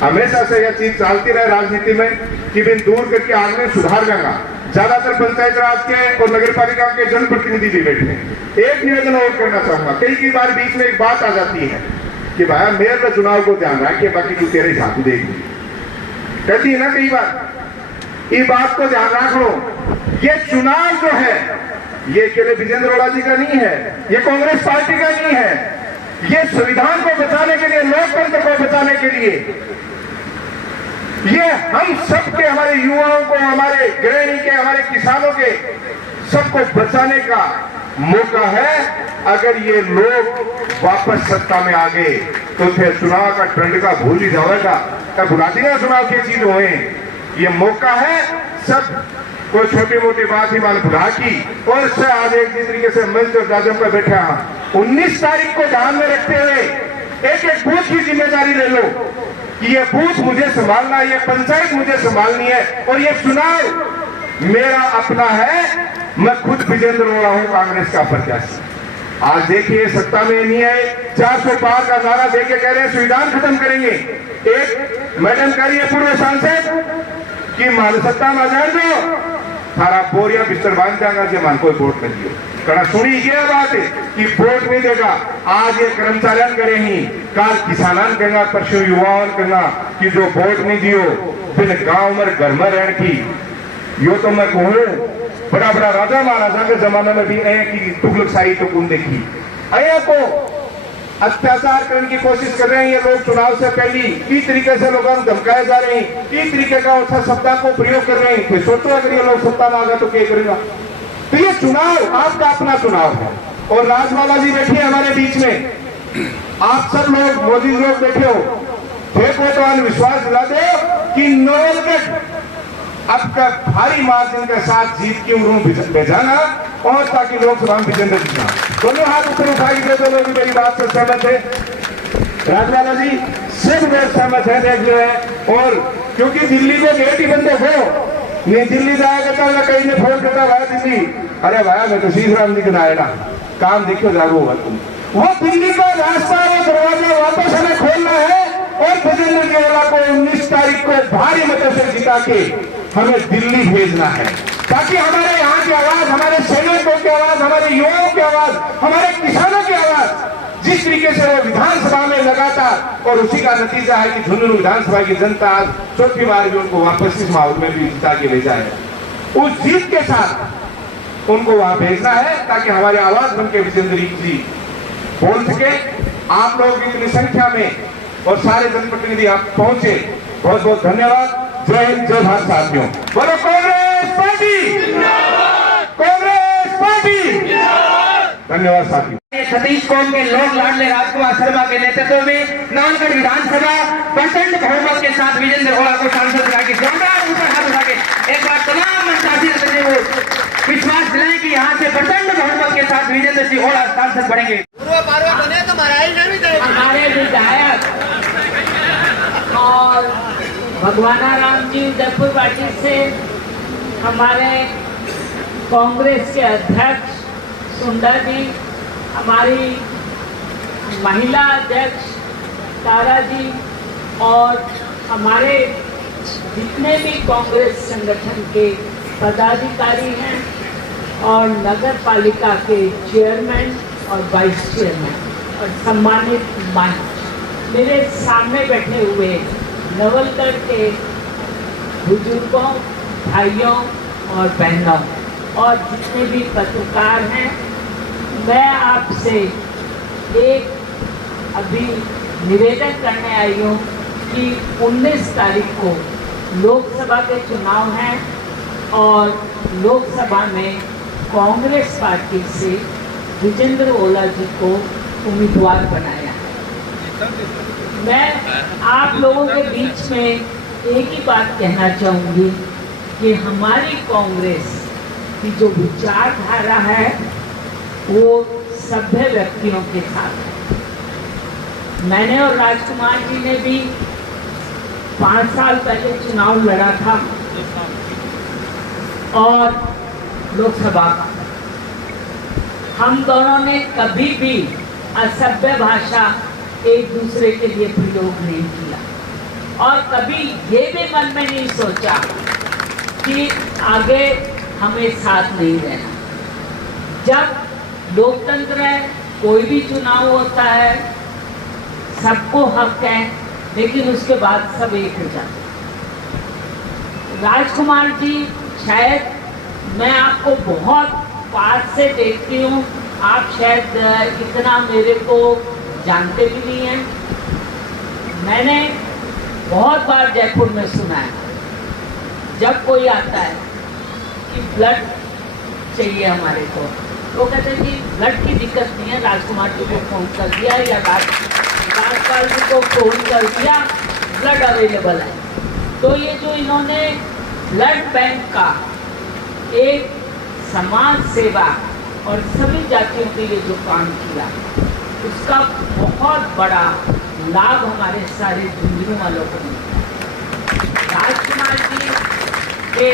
हमेशा से यह चीज चलती रहे राजनीति में कि बिन दूर करके आगे सुधार देगा। ज्यादातर पंचायत राज के और नगर पालिका के जनप्रतिनिधि भी बैठे। एक निवेदन और करना चाहूंगा, कई बार बीच में एक बात आ जाती है कि भाई मेयर का चुनाव को ध्यान रखिए, बाकी तू तेरे झाकू देगी कहती है ना कई बार। ये बात को ध्यान रख लो, ये चुनाव जो है ये अकेले विजेंद्र रोड़ा जी का नहीं है, ये कांग्रेस पार्टी का नहीं है, ये संविधान को बचाने के लिए, लोकतंत्र को बचाने के लिए, ये हम सबके, हमारे युवाओं को, हमारे गृहिणी के, हमारे किसानों के, सबको बचाने का मौका है। अगर ये लोग वापस सत्ता में आ गए तो फिर चुनाव का ट्रेंड का भूल ही जाएगा, तब भुला देगा चुनाव की चीज हुए। ये मौका है, सब कोई छोटी मोटी बात ही मान भुला की और इससे आज एक तरीके से मंच और दादम पर बैठा। 19 तारीख को ध्यान में रखते हुए एक एक बूथ की जिम्मेदारी ले लो कि ये बूथ मुझे संभालना है, ये पंचायत मुझे संभालनी है और ये चुनाव मेरा अपना है। मैं खुद विजेंद्र रोड़ा हूं, कांग्रेस का प्रत्याशी। आज देखिए सत्ता में नहीं है, 400 पार का नारा देके कह रहे हैं संविधान खत्म करेंगे। एक मैडम कह रही है पूर्व सांसद कि मान सत्ता में आ जाए दो सारा बोरिया बिस्तर बांध जाएगा कि मान कोई वोट नहीं दियो। कड़ा सुनी ये बात है कि वोट नहीं देगा। आज ये कर्मचारियों करे ही काल किसानन कहेगा, परसों युवाओं कहेगा कि जो वोट नहीं दियो फिर गांव में घर में रहने की। यो तो मैं कहूँ बड़ा बड़ा राजा महाराजा के जमाने में भी की तुगलक शाही तो कौन देखी। अया को अत्याचार करने की कोशिश कर रहे हैं ये लोग। चुनाव से पहले किस तरीके से लोगों को धमकाए जा रहे हैं, किस तरीके का उठा सत्ता को प्रयोग कर रहे हैं। फिर सोचो अगर ये लोग सत्ता में आ गए तो क्या करेगा। तो ये चुनाव आपका अपना चुनाव है। और राजमाला जी बैठे हैं हमारे बीच में, आप सब लोग मोदी लोग बैठे हो, देखो तो विश्वास दिला दे कि नवलगढ़ आपका भारी मार्जिन के साथ जीत की उम्र भेजाना और ताकि लोकसभा में विजेंद्र जीतना। दोनों हाथ ऊपर उठा के दो लोग मेरी बात से सहमत है। राजवाला जी सब लोग सहमत है, देख लो है। और क्योंकि दिल्ली को गेट ही बंद हो, नहीं दिल्ली जाएगा तो मैं कहीं ने फोन करता भाई दिल्ली, अरे भाई मैं तो सीधराम जी का आएगा काम देखो जागो होगा तुम। वो दिल्ली का रास्ता और दरवाजा वापस हमें खोलना है और विजेंद्र केवला को 19 तारीख को भारी मतों से जिता के हमें दिल्ली भेजना है, ताकि हमारे यहाँ की आवाज, हमारे सैनिकों की आवाज, हमारे युवाओं की आवाज, हमारे किसानों की आवाज जिस तरीके से वो विधानसभा में लगातार, और उसी का नतीजा है कि झुंझुनू विधानसभा की जनता आज चौथी बार भी उनको वापस इस माहौल में भी जिता के ले जाए। उस जीत के साथ उनको वहां भेजना है ताकि हमारी आवाज बन के विजेंद्र जी बोल सके। आप लोग इतनी संख्या में और सारे जनप्रतिनिधि आप पहुंचे, बहुत बहुत धन्यवाद। जय हिंद, जय भारत साथियों। बोलो कांग्रेस पार्टी, कांग्रेस पार्टी। धन्यवाद साथियों। सतीश कौल के लोक लाडले राजकुमार शर्मा के नेतृत्व में नानगढ़ विधानसभा प्रचंड बहुमत के साथ विजेंद्र ओला को सांसद बना के जोरदार ऊपर हाथ उठा के एक बार तमाम मंचासी को विश्वास दिलाएं कि यहाँ से प्रचंड बहुमत के साथ विजेंद्र सिंह ओला सांसद बनेंगे। हमारे विधायक और भगवाना राम जी उदयपुर पार्टी से हमारे कांग्रेस के अध्यक्ष सुंदर जी, हमारी महिला अध्यक्ष तारा जी और हमारे जितने भी कांग्रेस संगठन के पदाधिकारी हैं और नगर पालिका के चेयरमैन और वाइस चेयरमैन और सम्मानित मंच, मेरे सामने बैठे हुए नवलगढ़ के बुजुर्गों, भाइयों और बहनों और जितने भी पत्रकार हैं, मैं आपसे एक अभी निवेदन करने आई हूँ कि 19 तारीख को लोकसभा के चुनाव हैं और लोकसभा में कांग्रेस पार्टी से विजेंद्र ओला जी को उम्मीदवार बनाया है। मैं आप लोगों के बीच में एक ही बात कहना चाहूँगी कि हमारी कांग्रेस की जो विचारधारा है वो सभ्य व्यक्तियों के साथ है। मैंने और राजकुमार जी ने भी 5 साल पहले चुनाव लड़ा था और लोकसभा का। हम दोनों ने कभी भी असभ्य भाषा एक दूसरे के लिए प्रयोग नहीं किया और कभी ये भी मन में नहीं सोचा कि आगे हमें साथ नहीं रहना। जब लोकतंत्र है, कोई भी चुनाव होता है, सबको हक है, लेकिन उसके बाद सब एक हो जाते। राजकुमार जी, शायद मैं आपको बहुत पास से देखती हूँ, आप शायद इतना मेरे को जानते भी नहीं हैं। मैंने बहुत बार जयपुर में सुना है, जब कोई आता है कि ब्लड चाहिए हमारे को, तो कहते हैं कि ब्लड की दिक्कत नहीं है, राजकुमार जी को फोन कर दिया या राजपाल जी को फोन कर दिया, ब्लड अवेलेबल है। तो ये जो इन्होंने ब्लड बैंक का एक समाज सेवा और सभी जातियों के लिए जो काम किया, उसका बहुत बड़ा लाभ हमारे सारे झुंझुनू वालों को मिलता है। राजकुमार जी के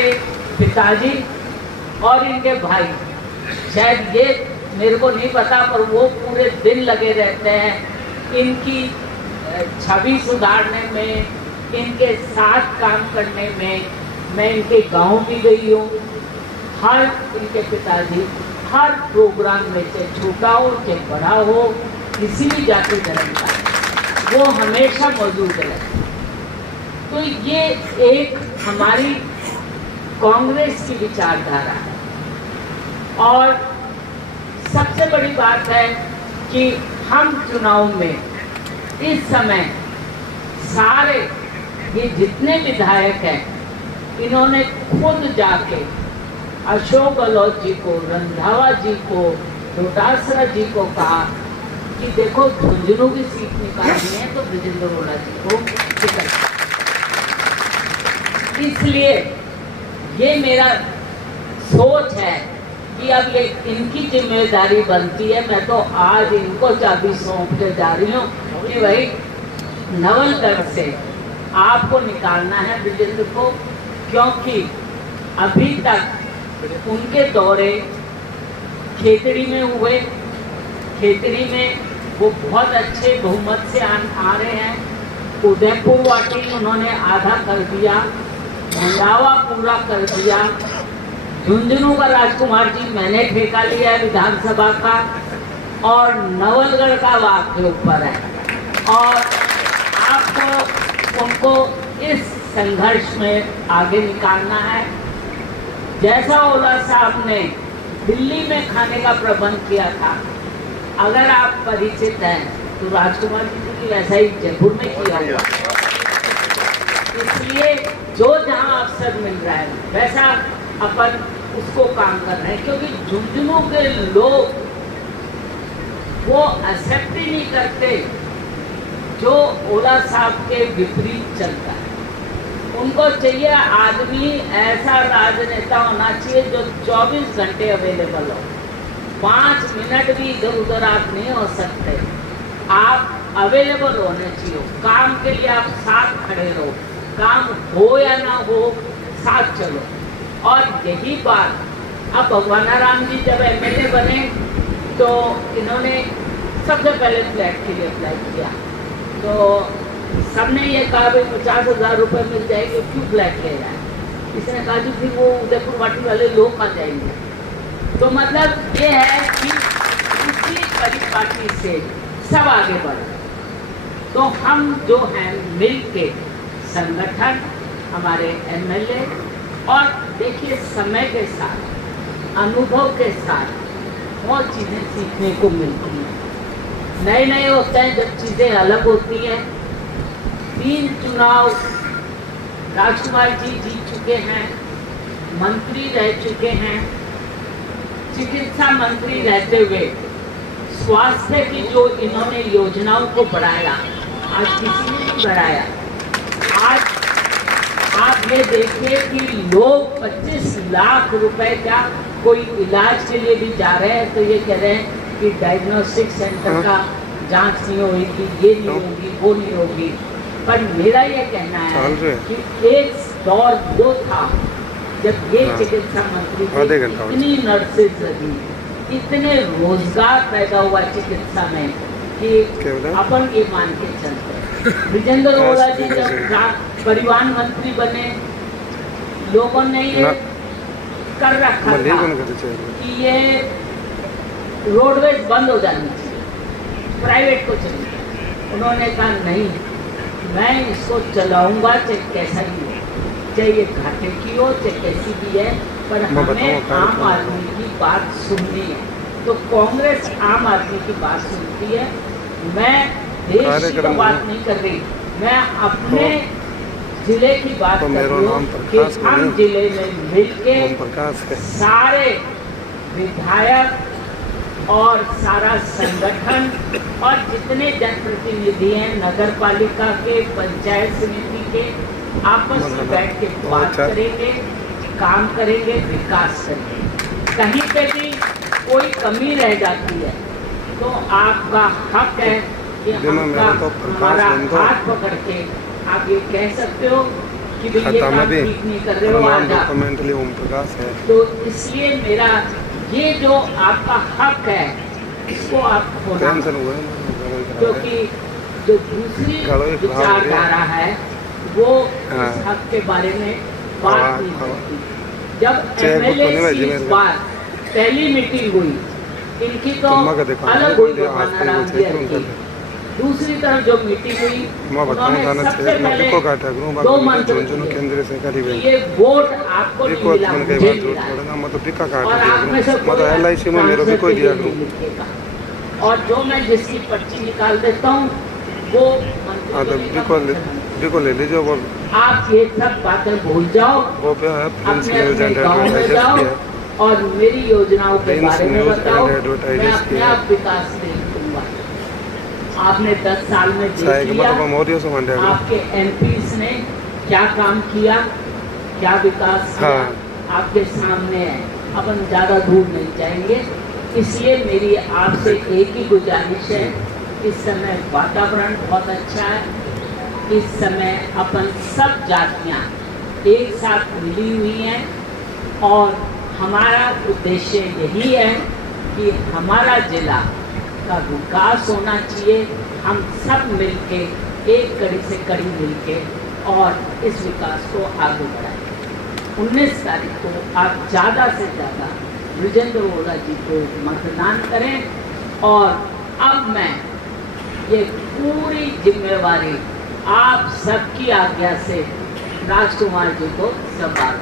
पिताजी और इनके भाई, शायद ये मेरे को नहीं पता, पर वो पूरे दिन लगे रहते हैं इनकी छवि सुधारने में, इनके साथ काम करने में। मैं इनके गांव भी गई हूँ, हर इनके पिताजी हर प्रोग्राम में, चाहे छोटा हो चाहे बड़ा हो, किसी भी जाति धर्म का, वो हमेशा मौजूद है। तो ये एक हमारी कांग्रेस की विचारधारा है। और सबसे बड़ी बात है कि हम चुनाव में इस समय सारे ये जितने विधायक हैं, इन्होंने खुद जाके अशोक गहलोत जी को, रंधावा जी को, डोटासरा जी को कहा कि देखो झुंझुनू की सीट निकालनी है तो ब्रिजेंद्र ओला जी को टिकट। इसलिए ये मेरा सोच है कि अब ये इनकी जिम्मेदारी बनती है। मैं तो आज इनको चाबी सौंपने जा रही हूँ कि भाई नवलगढ़ से आपको निकालना है ब्रिजेंद्र को, क्योंकि अभी तक उनके दौरे खेतड़ी में हुए, खेतड़ी में वो बहुत अच्छे बहुमत से आ रहे हैं। उदयपुर वाटी उन्होंने आधा कर दिया, भंडावा पूरा कर दिया, झुंझुनू का राजकुमार जी मैंने ठेका लिया है विधानसभा का, और नवलगढ़ का आपके ऊपर है। और आपको उनको इस संघर्ष में आगे निकालना है। जैसा ओला साहब ने दिल्ली में खाने का प्रबंध किया था, अगर आप परिचित हैं तो राजकुमार जी की वैसा ही जयपुर में किया हुआ। इसलिए जो जहां अवसर मिल रहा है वैसा अपन उसको काम कर रहे हैं, क्योंकि झुंझुनू के लोग वो एक्सेप्ट ही नहीं करते जो ओला साहब के विपरीत चलता है। उनको चाहिए आदमी ऐसा राजनेता होना चाहिए जो 24 घंटे अवेलेबल हो, 5 मिनट भी इधर उधर आप नहीं हो सकते, आप अवेलेबल होने चाहिए। काम के लिए आप साथ खड़े रहो, काम हो या ना हो साथ चलो। और यही बात अब भगवानाराम जी जब एमएलए बने तो इन्होंने सबसे पहले फ्लैट के लिए अप्लाई किया, तो सबने ये कहा भाई 50,000 रुपये मिल जाएंगे, क्यों फ्लैट ले रहा है। इसने कहा जी फिर वो उदयपुर वाटी वाले लोग आ जाएंगे। तो मतलब ये है कि उसी परिपाटी से सब आगे बढ़े। तो हम जो हैं मिल के संगठन, हमारे एमएलए, और देखिए समय के साथ, अनुभव के साथ बहुत चीज़ें सीखने को मिलती हैं। नए नए होते हैं जब चीज़ें अलग होती हैं। 3 चुनाव राजकुमार जी जीत चुके हैं, मंत्री रह चुके हैं। चिकित्सा मंत्री रहते हुए स्वास्थ्य की जो इन्होंने योजनाओं को बढ़ाया, आज किसी ने नहीं बढ़ाया। आज आप ये देखिए कि लोग 25 लाख रुपए का कोई इलाज के लिए भी जा रहे हैं तो ये कह रहे हैं कि डायग्नोस्टिक सेंटर का जांच नहीं होगी, ये नहीं होगी, वो नहीं होगी। पर मेरा ये कहना है कि एक दौर वो था जब ये चिकित्सा मंत्री थे, इतनी नर्सेज लगी, इतने रोजगार पैदा हुआ चिकित्सा में कि अपन ये मान के चलते। ब्रिजेंद्र ओला जी जब परिवहन मंत्री बने, लोगों ने ये कर रखा था कि ये रोडवेज बंद हो जानी चाहिए, प्राइवेट को चाहिए। उन्होंने कहा नहीं, मैं इसको चलाऊंगा चाहे कैसा भी हो, चाहे ये घाटे की हो चाहे कैसी भी है, पर हमें आम आदमी की बात सुननी है। तो कांग्रेस आम आदमी की बात सुनती है। मैं देश की बात नहीं कर रही, मैं अपने जिले की बात कर रही हूँ कि हम जिले में मिलके सारे विधायक और सारा संगठन और जितने जनप्रतिनिधि हैं, नगर पालिका के, पंचायत समिति के, आपस में बैठ के बात करेंगे, काम करेंगे, विकास करेंगे। कहीं पे भी कोई कमी रह जाती है तो आपका हक है कि हमारा हाथ पकड़ के आप ये कह सकते हो कि भाई ये काम ठीक नहीं कर रहे हो, आजा। तो इसलिए मेरा ये जो आपका हक है इसको आप होना, क्योंकि जो दूसरी विचारधारा है वो इस हक के बारे में बात नहीं करती। जब एमएलए की इस बार पहली मीटिंग हुई, इनकी तो अलग हुई भगवानाराम जी की, दूसरी तरफ जो मीटिंग हुई उन्होंने सबसे पहले 2 मंत्र दिए, ये वोट आपको नहीं मिला, मुझे मिला है। और आप में से कोई लिखेगा, और जो मैं जिसकी पर्ची निकाल देता हूँ वो हाँ तो देखो ले लीजिए वो आप ये सब बातें भूल जाओ, वो पे है प्रिंस अपने न्यूज अपने एंड गाँव में एडवर्टाइजर्स जाओ की है और मेरी योजनाओं के प्रिंस बारे में न्यूज बताओ। एंड मैं एडवर्टाइजर्स अपने की आप है विकास देख दूंगा। आपने 10 साल में देख साइक लिया मतलब मोरियो से मंडे आपके एमपीस ने क्या काम किया, क्या विकास किया, हाँ। आपके सामने है। अपन ज्यादा दूर नहीं जाएंगे, इसलिए मेरी आपसे एक ही गुजारिश है, इस समय वातावरण बहुत अच्छा है। इस समय अपन सब जातियां एक साथ मिली हुई हैं और हमारा उद्देश्य यही है कि हमारा जिला का विकास होना चाहिए। हम सब मिलके एक कड़ी से कड़ी मिलके और इस विकास को आगे बढ़ाएं। 19 तारीख को आप ज़्यादा से ज़्यादा विजेंद्र ओला जी को मतदान करें और अब मैं ये पूरी जिम्मेवारी आप सबकी आज्ञा से राजकुमार जी को संभाल